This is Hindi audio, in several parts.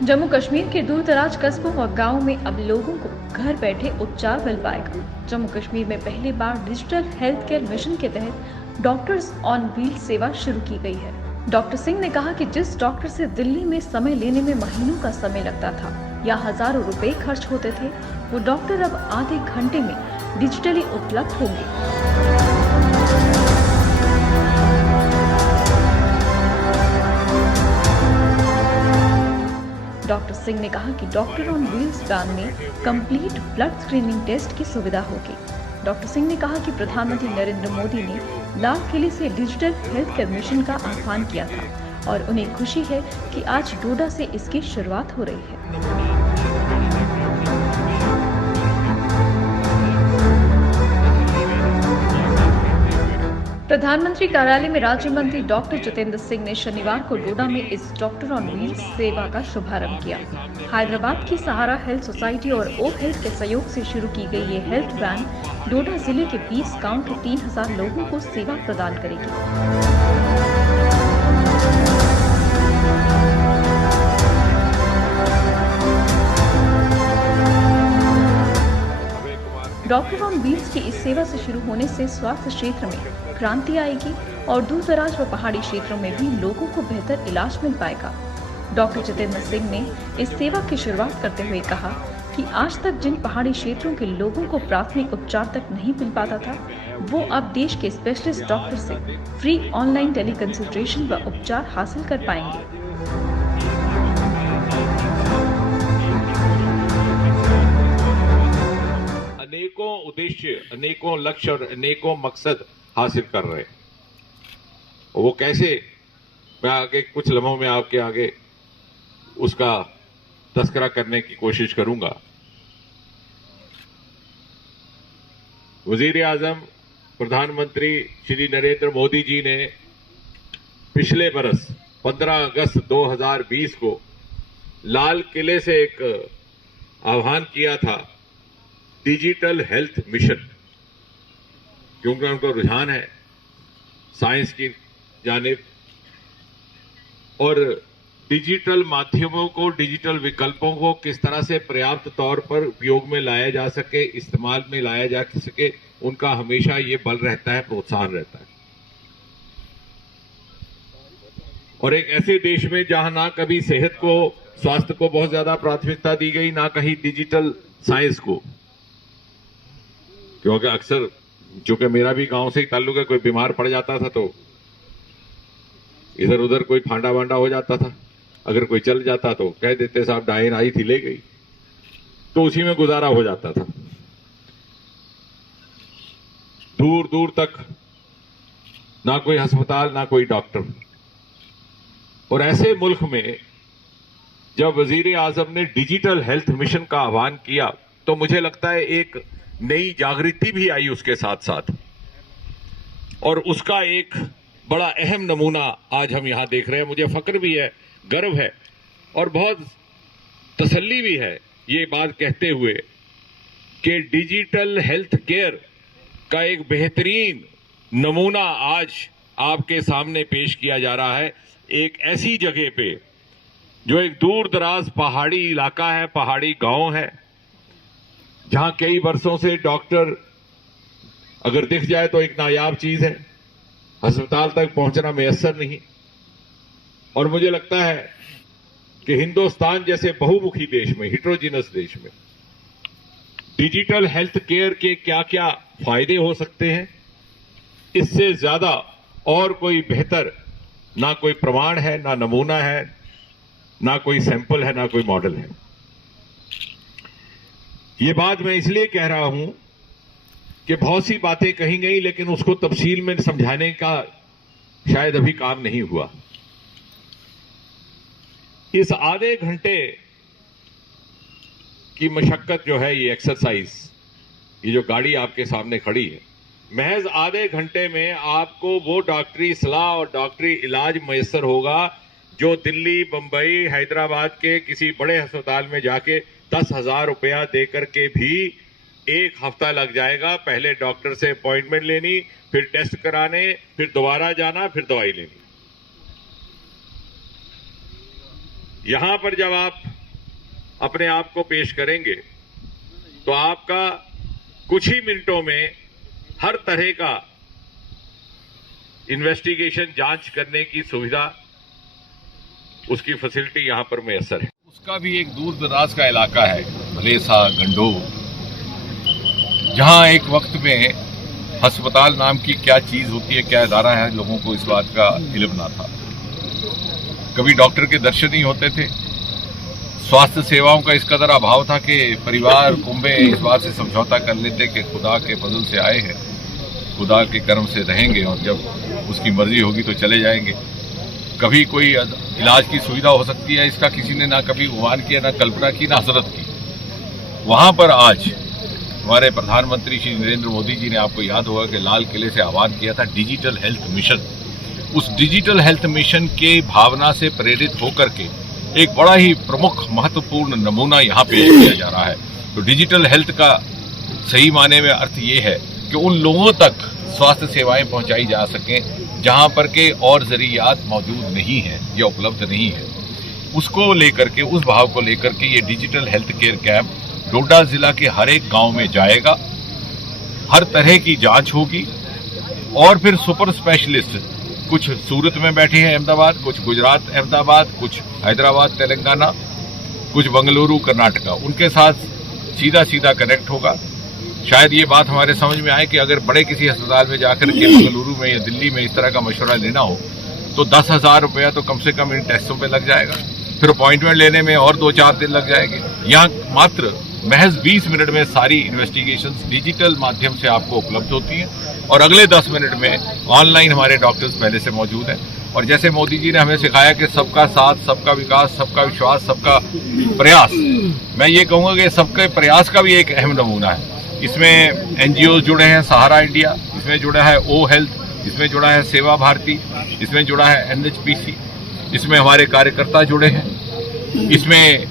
जम्मू कश्मीर के दूर-दराज कस्बों और गांवों में अब लोगों को घर बैठे उपचार मिल पाएगा। जम्मू कश्मीर में पहली बार डिजिटल हेल्थ केयर मिशन के तहत डॉक्टर्स ऑन व्हील सेवा शुरू की गई है। डॉक्टर सिंह ने कहा कि जिस डॉक्टर से दिल्ली में समय लेने में महीनों का समय लगता था या हजारों रुपए खर्च होते थे, वो डॉक्टर अब आधे घंटे में डिजिटली उपलब्ध होंगे। डॉक्टर सिंह ने कहा कि डॉक्टर ऑन व्हील्स वैन में कंप्लीट ब्लड स्क्रीनिंग टेस्ट की सुविधा होगी। डॉक्टर सिंह ने कहा कि प्रधानमंत्री नरेंद्र मोदी ने लाल किले से डिजिटल हेल्थ केयर मिशन का आह्वान किया था और उन्हें खुशी है कि आज डोडा से इसकी शुरुआत हो रही है। प्रधानमंत्री कार्यालय में राज्य मंत्री डॉक्टर जितेंद्र सिंह ने शनिवार को डोडा में इस डॉक्टर ऑन व्हील्स सेवा का शुभारंभ किया। हैदराबाद की सहारा हेल्थ सोसाइटी और ओ हेल्थ के सहयोग से शुरू की गई ये हेल्थ वैन डोडा जिले के 20 गांव के 3000 लोगों को सेवा प्रदान करेगी। डॉक्टर ऑन व्हील्स की इस सेवा से शुरू होने से स्वास्थ्य क्षेत्र में क्रांति आएगी और दूर दराज व पहाड़ी क्षेत्रों में भी लोगों को बेहतर इलाज मिल पाएगा। डॉक्टर जितेंद्र सिंह ने इस सेवा की शुरुआत करते हुए कहा कि आज तक जिन पहाड़ी क्षेत्रों के लोगों को प्राथमिक उपचार तक नहीं मिल पाता था, वो अब देश के स्पेशलिस्ट डॉक्टर से फ्री ऑनलाइन टेली कंसल्टेशन व उपचार हासिल कर पाएंगे। अनेकों उद्देश्य, अनेकों लक्ष्य और अनेकों मकसद हासिल कर रहे हैं। वो कैसे, मैं आगे कुछ लम्हों में आपके आगे उसका तस्करा करने की कोशिश करूंगा। वजीर आजम प्रधानमंत्री श्री नरेंद्र मोदी जी ने पिछले बरस 15 अगस्त 2020 को लाल किले से एक आह्वान किया था, डिजिटल हेल्थ मिशन, क्योंकि उनको रुझान है साइंस की जानिब और डिजिटल माध्यमों को, डिजिटल विकल्पों को किस तरह से पर्याप्त तौर पर उपयोग में लाया जा सके, इस्तेमाल में लाया जा सके, उनका हमेशा ये बल रहता है, प्रोत्साहन रहता है। और एक ऐसे देश में जहां ना कभी सेहत को, स्वास्थ्य को बहुत ज्यादा प्राथमिकता दी गई, ना कहीं डिजिटल साइंस को, क्योंकि अक्सर चूंकि मेरा भी गांव से ही ताल्लुक है, कोई बीमार पड़ जाता था तो इधर उधर कोई फांडा वांडा हो जाता था, अगर कोई चल जाता तो कह देते साहब डायन आई थी ले गई, तो उसी में गुजारा हो जाता था। दूर दूर तक ना कोई अस्पताल, ना कोई डॉक्टर। और ऐसे मुल्क में जब वजीर आजम ने डिजिटल हेल्थ मिशन का आह्वान किया तो मुझे लगता है एक नई जागृति भी आई उसके साथ साथ, और उसका एक बड़ा अहम नमूना आज हम यहां देख रहे हैं। मुझे फक्र भी है, गर्व है और बहुत तसल्ली भी है ये बात कहते हुए कि डिजिटल हेल्थ केयर का एक बेहतरीन नमूना आज आपके सामने पेश किया जा रहा है। एक ऐसी जगह पे जो एक दूर दराज पहाड़ी इलाका है, पहाड़ी गांव है, जहां कई वर्षों से डॉक्टर अगर दिख जाए तो एक नायाब चीज है, अस्पताल तक पहुंचना मैसर नहीं। और मुझे लगता है कि हिंदुस्तान जैसे बहुमुखी देश में, हिट्रोजिनस देश में, डिजिटल हेल्थ केयर के क्या क्या फायदे हो सकते हैं, इससे ज्यादा और कोई बेहतर ना कोई प्रमाण है, ना नमूना है, ना कोई सैंपल है, ना कोई मॉडल है। ये बात मैं इसलिए कह रहा हूं कि बहुत सी बातें कही गई, लेकिन उसको तफसील में समझाने का शायद अभी काम नहीं हुआ। इस आधे घंटे की मशक्कत जो है, ये एक्सरसाइज, ये जो गाड़ी आपके सामने खड़ी है, महज आधे घंटे में आपको वो डॉक्टरी सलाह और डॉक्टरी इलाज मैसर होगा जो दिल्ली, बंबई, हैदराबाद के किसी बड़े अस्पताल में जाके 10,000 रुपया देकर के भी एक हफ्ता लग जाएगा। पहले डॉक्टर से अपॉइंटमेंट लेनी, फिर टेस्ट कराने, फिर दोबारा जाना, फिर दवाई लेनी। यहां पर जब आप अपने आप को पेश करेंगे तो आपका कुछ ही मिनटों में हर तरह का इन्वेस्टिगेशन जांच करने की सुविधा, उसकी फैसिलिटी यहां पर मैसर है। उसका भी एक दूर दराज का इलाका है, भलेसा, गंडोह, जहां एक वक्त में अस्पताल नाम की क्या चीज होती है, क्या इदारा है, लोगों को इस बात का इल्म ना था। कभी डॉक्टर के दर्शन नहीं होते थे, स्वास्थ्य सेवाओं का इस कदर अभाव था कि परिवार कुंबे इस बात से समझौता कर लेते कि खुदा के फजल से आए हैं, खुदा के कर्म से रहेंगे और जब उसकी मर्जी होगी तो चले जाएंगे। कभी कोई इलाज की सुविधा हो सकती है, इसका किसी ने ना कभी गुमान किया, ना कल्पना की, ना हसरत की। वहां पर आज हमारे प्रधानमंत्री श्री नरेंद्र मोदी जी ने, आपको याद होगा कि लाल किले से आह्वान किया था डिजिटल हेल्थ मिशन। उस डिजिटल हेल्थ मिशन के भावना से प्रेरित होकर के एक बड़ा ही प्रमुख महत्वपूर्ण नमूना यहाँ पेश किया जा रहा है। तो डिजिटल हेल्थ का सही माने में अर्थ ये है कि उन लोगों तक स्वास्थ्य सेवाएं पहुंचाई जा सकें जहां पर के और जरियात मौजूद नहीं है या उपलब्ध नहीं है। उसको लेकर के, उस भाव को लेकर के ये डिजिटल हेल्थ केयर कैंप डोडा जिला के हर एक गांव में जाएगा, हर तरह की जांच होगी और फिर सुपर स्पेशलिस्ट कुछ सूरत में बैठे हैं अहमदाबाद, कुछ गुजरात अहमदाबाद, कुछ हैदराबाद तेलंगाना, कुछ बंगलुरु कर्नाटका, उनके साथ सीधा सीधा कनेक्ट होगा। शायद ये बात हमारे समझ में आए कि अगर बड़े किसी अस्पताल में जाकर के बंगलुरु में या दिल्ली में इस तरह का मशवरा लेना हो तो 10,000 रुपया तो कम से कम इन टेस्टों पे लग जाएगा, फिर अपॉइंटमेंट लेने में और 2-4 दिन लग जाएंगे। यहाँ मात्र महज 20 मिनट में सारी इन्वेस्टिगेशंस डिजिटल माध्यम से आपको उपलब्ध होती हैं और अगले 10 मिनट में ऑनलाइन हमारे डॉक्टर्स पहले से मौजूद हैं। और जैसे मोदी जी ने हमें सिखाया कि सबका साथ, सबका विकास, सबका विश्वास, सबका प्रयास, मैं ये कहूँगा कि सबके प्रयास का भी एक अहम नमूना है। इसमें NGOs जुड़े हैं, सहारा इंडिया, इसमें जुड़ा है ओ हेल्थ, इसमें जुड़ा है सेवा भारती, इसमें जुड़ा है NHPC, इसमें हमारे कार्यकर्ता जुड़े हैं, इसमें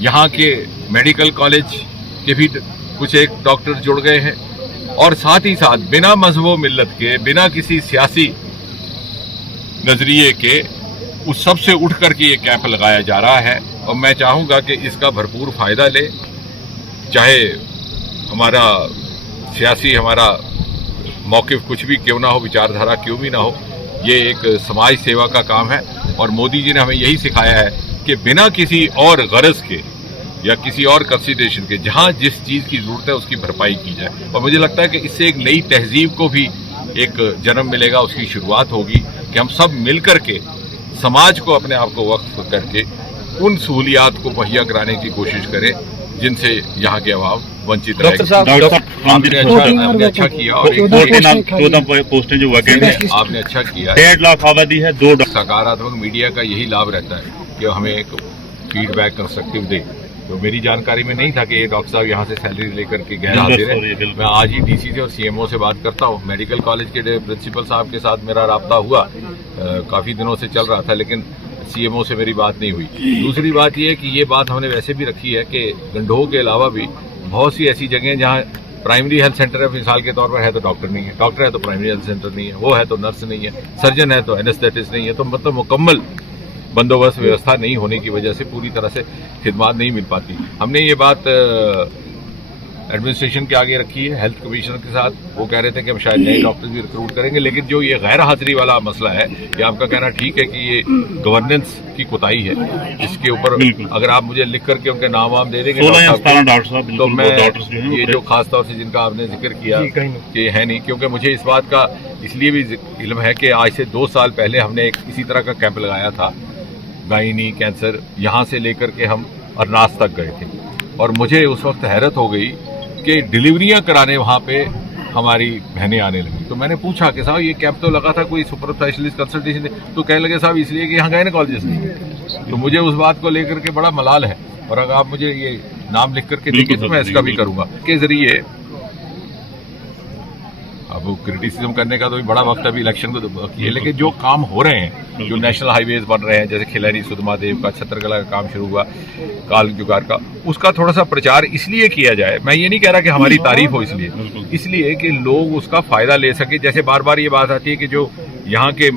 यहाँ के मेडिकल कॉलेज के भी कुछ एक डॉक्टर जुड़ गए हैं और साथ ही साथ बिना मजहब मिल्लत के, बिना किसी सियासी नजरिए के, उस सब से उठ करके ये कैंप लगाया जा रहा है। और मैं चाहूँगा कि इसका भरपूर फायदा ले, चाहे हमारा सियासी, हमारा मौक़िफ़ कुछ भी क्यों ना हो, विचारधारा क्यों भी ना हो, ये एक समाज सेवा का काम है। और मोदी जी ने हमें यही सिखाया है कि बिना किसी और गरज के या किसी और कंसिडरेशन के जहाँ जिस चीज़ की ज़रूरत है उसकी भरपाई की जाए। और मुझे लगता है कि इससे एक नई तहजीब को भी एक जन्म मिलेगा, उसकी शुरुआत होगी कि हम सब मिल कर के समाज को, अपने आप को वक्फ करके उन सहूलियात को मुहैया कराने की कोशिश करें जिनसे यहाँ के अवाम वंचित रहे। आपने अच्छा किया और 14 पोस्टें जो वैकेंट है आपने अच्छा किया। 1.5 लाख आबादी है, 2 सकारात्मक मीडिया का यही लाभ रहता है कि हमें एक फीडबैक कंस्ट्रक्टिव दे। तो मेरी जानकारी में नहीं था कि ये डॉक्टर साहब यहाँ से सैलरी लेकर के गए हाजिर हैं। मैं आज ही DC से और CMO से बात करता हूँ। मेडिकल कॉलेज के प्रिंसिपल साहब के साथ मेरा राब्ता हुआ, काफ़ी दिनों से चल रहा था, लेकिन CMO से मेरी बात नहीं हुई। दूसरी बात यह है कि ये बात हमने वैसे भी रखी है कि गंडोह के अलावा भी बहुत सी ऐसी जगह हैं जहाँ प्राइमरी हेल्थ सेंटर है, मिसाल के तौर पर है तो डॉक्टर नहीं है, डॉक्टर है तो प्राइमरी हेल्थ सेंटर नहीं है, वो है तो नर्स नहीं है, सर्जन है तो एनेस्थेटिस्ट नहीं है। तो मतलब मुकम्मल बंदोबस्त व्यवस्था नहीं होने की वजह से पूरी तरह से खिदमात नहीं मिल पाती। हमने ये बात एडमिनिस्ट्रेशन के आगे रखी है, हेल्थ कमिश्नर के साथ। वो कह रहे थे कि हम शायद नए डॉक्टर भी रिक्रूट करेंगे, लेकिन जो ये गैर हाजिरी वाला मसला है, ये आपका कहना ठीक है कि ये गवर्नेंस की कोताही है। इसके ऊपर अगर आप मुझे लिख करके उनके नाम वाम दे देंगे तो मैं ये जो खास तौर से जिनका आपने जिक्र किया कि है नहीं, क्योंकि मुझे इस बात का इसलिए भी इल्म है कि आज से 2 साल पहले हमने एक इसी तरह का कैंप लगाया था, गायनी कैंसर, यहाँ से लेकर के हम अरनास तक गए थे। और मुझे उस वक्त हैरत हो गई कि डिलीवरियां कराने वहाँ पे हमारी बहनें आने लगी। तो मैंने पूछा कि साहब ये कैंप तो लगा था कोई सुपर स्पेशलिस्ट कंसल्टेशन, तो कहने लगे साहब इसलिए कि यहाँ गायनेकोलॉजिस्ट नहीं है। तो मुझे उस बात को लेकर के बड़ा मलाल है, और अगर आप मुझे ये नाम लिख करके देंगे तो मैं इसका भी करूँगा के जरिए। अब क्रिटिसिज्म करने का तो भी बड़ा वक्त अभी इलेक्शन को बाकी है, लेकिन जो काम हो रहे हैं, जो नेशनल हाईवेज बन रहे हैं, जैसे खिलारी सुधमादेव का, छत्रकला का काम शुरू हुआ, काल जुगार का, उसका थोड़ा सा प्रचार इसलिए किया जाए। मैं ये नहीं कह रहा कि हमारी तारीफ हो, इसलिए कि लोग उसका फायदा ले सके। जैसे बार बार ये बात आती है कि जो यहाँ के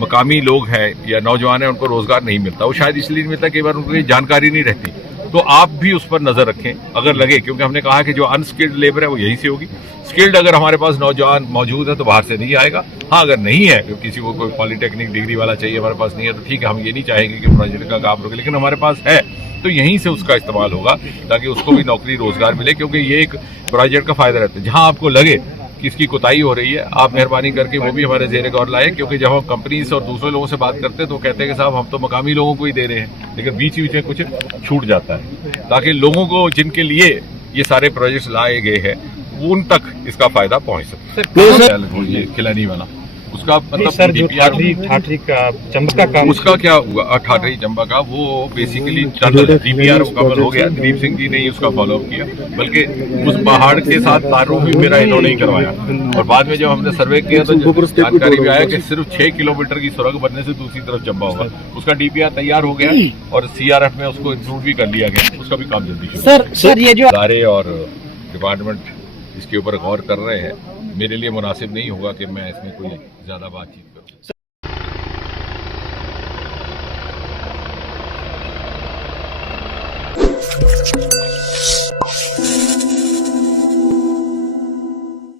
मकामी लोग हैं या नौजवान हैं उनको रोजगार नहीं मिलता, वो शायद इसलिए नहीं मिलता, कई बार उनको जानकारी नहीं रहती। तो आप भी उस पर नजर रखें अगर लगे, क्योंकि हमने कहा कि जो अनस्किल्ड लेबर है वो यहीं से होगी। स्किल्ड अगर हमारे पास नौजवान मौजूद है तो बाहर से नहीं आएगा। हाँ, अगर नहीं है, किसी को कोई पॉलिटेक्निक डिग्री वाला चाहिए, हमारे पास नहीं है, तो ठीक है, हम ये नहीं चाहेंगे कि प्रोजेक्ट का काम रुके, लेकिन हमारे पास है तो यहीं से उसका इस्तेमाल होगा ताकि उसको भी नौकरी रोजगार मिले, क्योंकि ये एक प्रोजेक्ट का फायदा रहता है। जहां आपको लगे कि इसकी कोताही हो रही है, आप मेहरबानी करके वो भी हमारे ज़ेरे गौर लाए, क्योंकि जब हम कंपनीज और दूसरे लोगों से बात करते हैं तो कहते हैं कि साहब हम तो मकामी लोगों को ही दे रहे हैं, लेकिन बीच बीच में कुछ छूट जाता है, ताकि लोगों को जिनके लिए ये सारे प्रोजेक्ट्स लाए गए हैं उन तक इसका फायदा पहुंच सके। ये खिलानी वाला उसका मतलब सर जो ठाठरी का चंबा का उसका क्या हुआ, ठाठरी चंबा का, वो बेसिकली डीपीआर मुकम्मल हो गया। दिलीप सिंह जी ने ही उसका फॉलो अप किया, बल्कि उस पहाड़ के साथ तारुफ भी मेरा इन्होंने ही करवाया। और बाद में जब हमने सर्वे किया तो जानकारी भी आया कि सिर्फ 6 किलोमीटर की सुरंग बनने से दूसरी तरफ चंबा होगा। उसका डीपीआर तैयार हो गया और सीआरएफ में उसको इंक्लूड भी कर लिया गया, उसका भी काम जल्दी शुरू। सर ये जो इदारे और डिपार्टमेंट इसके ऊपर गौर कर रहे हैं, मेरे लिए मुनासिब नहीं होगा कि मैं इसमें कोई ज्यादा बातचीत करूं।